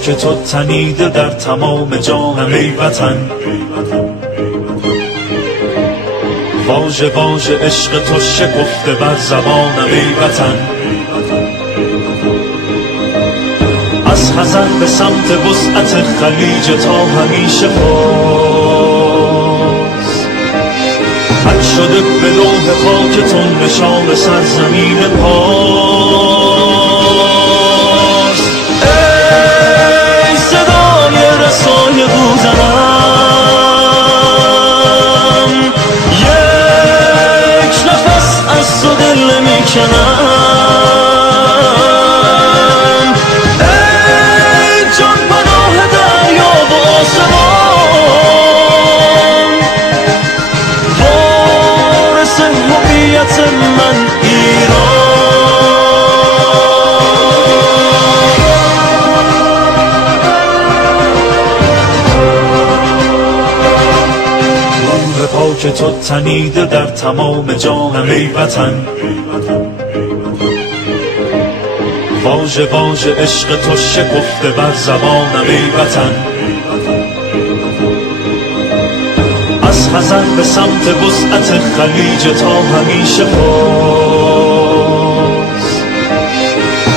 پاک تو تنیده در تمام جانم ای وطن. واژه واژه عشق تو شکفته بر زبانم ای وطن. از حزن به سمت وسعت خلیج تا همیشه باز حک شده به لوح خاکتون نشان سرزمین پاس. ای صدای رسای روزنم، یک نفس از تو دل میکنم. من روح پاک تو تنیده در تمام جانم ای وطن. واژه واژه عشق تو شکفته بر زبانم ای وطن. از حزن به سمت وسعت خلیج تا همیشه باز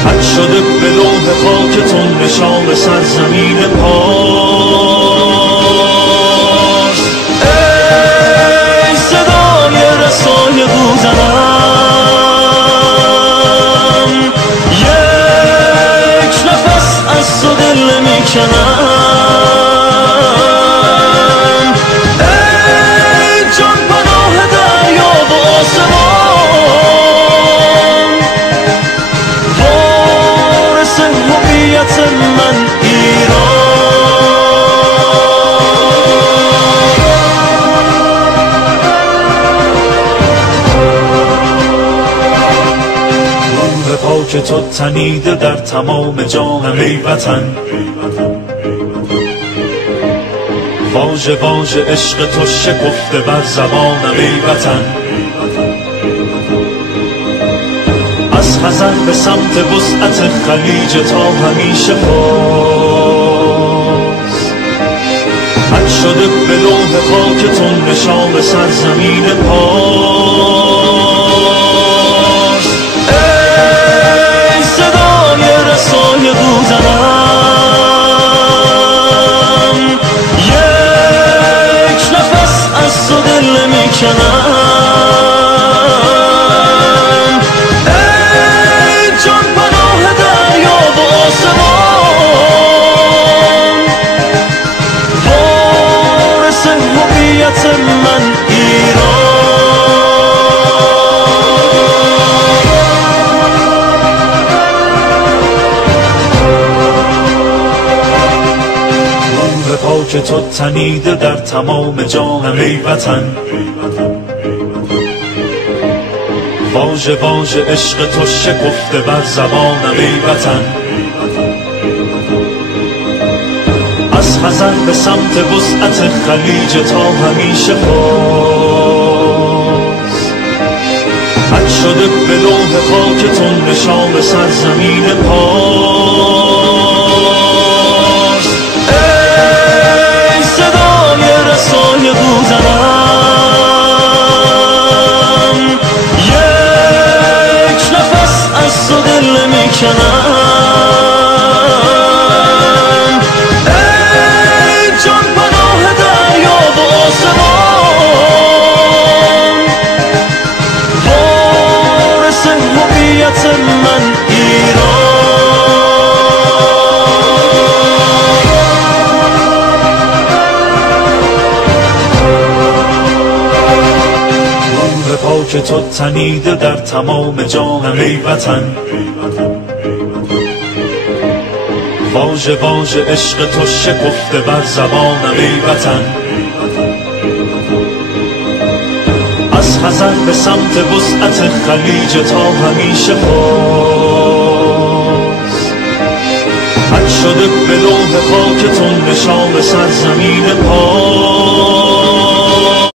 حک شده به لوح خاکتون نشان سرزمین پاس. ای صدای رسای روزنم، یک نفس از تو دل میکنم. من روح پاک تو تنیده در تمام جانم ای وطن. واژه واژه عشق تو شکفته بر زبانم ای وطن. از حزن به سمت وسعت خلیج تا همیشه باز حک شده به لوح خاکتون نشان سرزمین پاس. ای صدای رسای روزنم، یک نفس از تو دل میکنم. من روح پاک تو تنیده در تمام جانم ای وطن. واژه واژه عشق تو شکفته بر زبانم ای وطن. از حزن به سمت وسعت خلیج تا همیشه باز حک شده به لوح خاکتون نشان سرزمین پاس. ای صدای رسای روزنم، یک نفس از تو دل میکنم. من روح پاک تو تنیده در تمام جانم ای وطن. واژه واژه عشق تو شکفته بر زبانم ای وطن. از حزن به سمت وسعت خلیج تا همیشه باز حک شده به لوح خاکتون نشان سرزمین پاس.